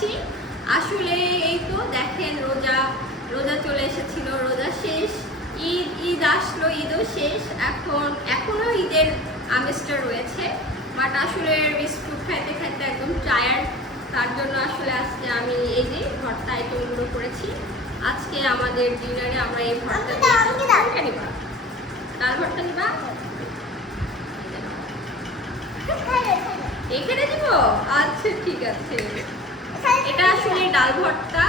যাচ্ছি আসলে এই তো দেখেন রোজা রোজা চলে এসেছিল রোজা শেষ। ঈদ ঈদ আসলো ঈদও শেষ। এখন এখনও ঈদের আমেজটা রয়েছে। বাট আসলে বিস্কুট খাইতে খাইতে একদম টায়ার্ড তার জন্য আসলে আজকে আমি এই যে ভর্তা আইটেমগুলো করেছি। আজকে আমাদের ডিনারে আমরা এই ভর্তা নিবা? ডাল ভর্তা নিবা? এখানে দিব আচ্ছা ঠিক আছে। এটা আসলে ডাল ভর্তা।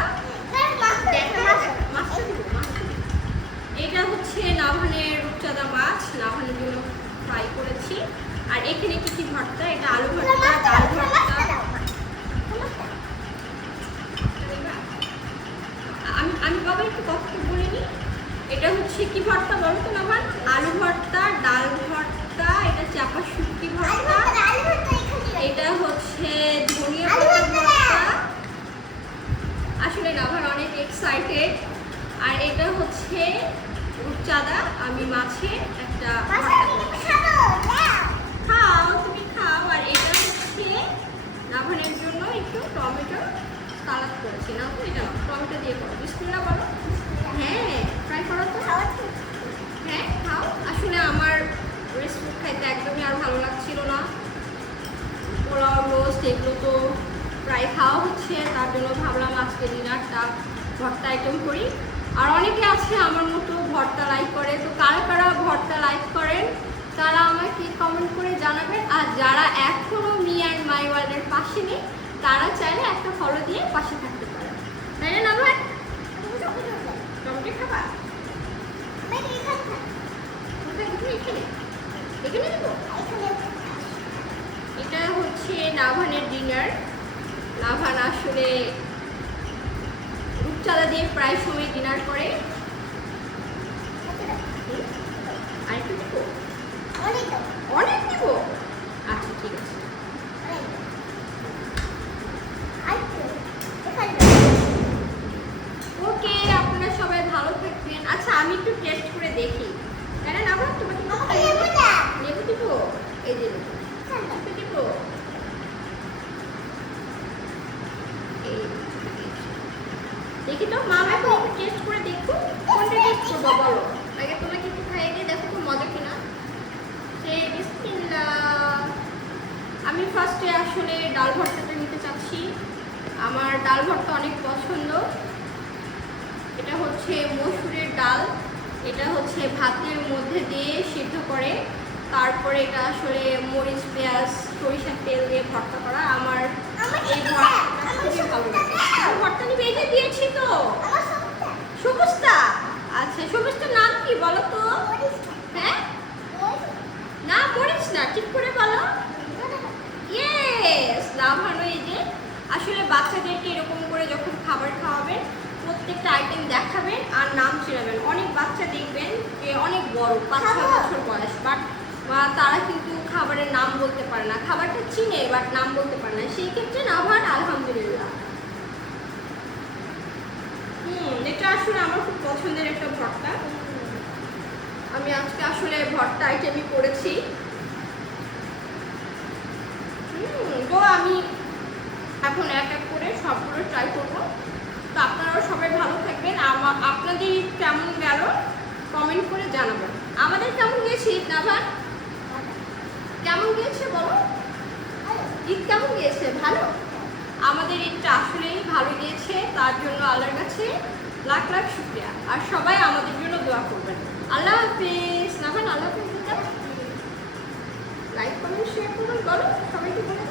এটা হচ্ছে নাভানের রূপচাঁদা মাছ। নাভানের জন্য ফ্রাই করেছি। আর এখানে কি কি ভর্তা? এটা আলু ভর্তা, ডাল ভর্তা। আমি আমি বাবা একটু কথা বলিনি? এটা হচ্ছে কি ভর্তা বলো তো আলু ভর্তা ডাল ভর্তা এটা চাপা শুটকি ভর্তা এটা হচ্ছে ধনিয়া আলু পাতা ভর্তা। ভর্তা আসলে নাভার অনেক এক্সাইটেড আর এটা হচ্ছে রূপচাঁদা আমি মাছে একটা খাও তুমি খাও। আর এটা হচ্ছে নাভানের জন্য একটু টমেটো সালাদ করেছি। না তো এটা টমেটো দিয়ে করো। বিসমিল্লাহ বলো। হ্যাঁ ট্রাই করো তো। হ্যাঁ খাও। আসলে আমার রেসিপি খাইতে একদমই আর ভালো লাগছিল না। পোলাও রোস্ট এগুলো তো প্রায় খাওয়া হচ্ছে, তার জন্য ভাবলাম আজকে ডিনারটা ভর্তা আইটেম করি। আর অনেকে আছে আমার মতো ভর্তা লাইক করে, তো কারা কারা ভর্তা লাইক করেন, তারা আমাকে কমেন্ট করে জানাবেন। আর যারা এখনও মি অ্যান্ড মাই ওয়ার্ল্ডের পাশে নেই, তারা চাইলে একটা ফলো দিয়ে পাশে থাকতে পারেন। তাই না ভাই এটা হচ্ছে নাভানের ডিনার নাভান আসলে রূপচাঁদা দিয়ে প্রায় সময় ডিনার করে। দেবো? অনেক দেবো। আচ্ছা ঠিক আছে। ওকে আপনারা সবাই ভালো থাকবেন। আচ্ছা আমি একটু টেস্ট করে দেখি তাই না নাভান তোমাকে লেবু দিব এই যে লেবু একটু দিব এই, তো মা একটু টেস্ট করে দেখো কোনটা টেস্ট করব বলো। আগে তোমাকে একটু খাইয়ে দিয়ে দেখো তো মজা কিনা। সে আমি ফার্স্টে আসলে ডাল ভর্তাটা নিতে চাচ্ছি। আমার ডাল ভর্তা অনেক পছন্দ। এটা হচ্ছে মসুরের ডাল। এটা হচ্ছে ভাতের মধ্যে দিয়ে সিদ্ধ করে। তারপরে এটা আসলে মরিচ, পেঁয়াজ সরিষার তেল দিয়ে ভর্তা করা আমার এই ভর্তাটা খুবই ভালো লাগে আর ভর্তা নিবে এই যে দিয়েছি তো সবুজটা আচ্ছা সবুজটার নাম কি বলো তো হ্যাঁ না মরিচ না ঠিক করে বলো ইয়েস লাভানো এই যে আসলে বাচ্চাদেরকে এরকম করে যখন খাবার খাওয়াবেন প্রত্যেকটা আইটেম দেখাবেন আর নাম চেনাবেন। অনেক বাচ্চা দেখবেন যে অনেক বড় পাঁচ ছয় বছর বয়স বাট তারা কিন্তু খাবারের নাম বলতে পারে না। খাবারটা চিনে বাট নাম বলতে পারে না। সেই ক্ষেত্রে নাভান আলহামদুলিল্লাহ। হুম এটা আসলে আমার খুব পছন্দের একটা ভর্তা। আমি আজকে আসলে ভর্তা আইটেমই করেছি। তো আমি এখন এক এক করে সবগুলো ট্রাই করব। তো আপনারাও সবাই ভালো থাকবেন। আমা- আপনাদের কেমন গেল কমেন্ট করে জানাবেন আমাদের কেমন গিয়েছে ঈদ নাভান কেমন গিয়েছে বলো? ঈদ কেমন গিয়েছে ভালো? আমাদের ঈদটা আসলেই ভালো গিয়েছে। তার জন্য আল্লাহর কাছে লাখ লাখ শুক্রিয়া। আর সবাই আমাদের জন্য দোয়া করবেন। আল্লাহ হাফিজ। নাভান, আল্লাহ হাফিজ। লাইক কমেন্ট শেয়ার করবেন বলো।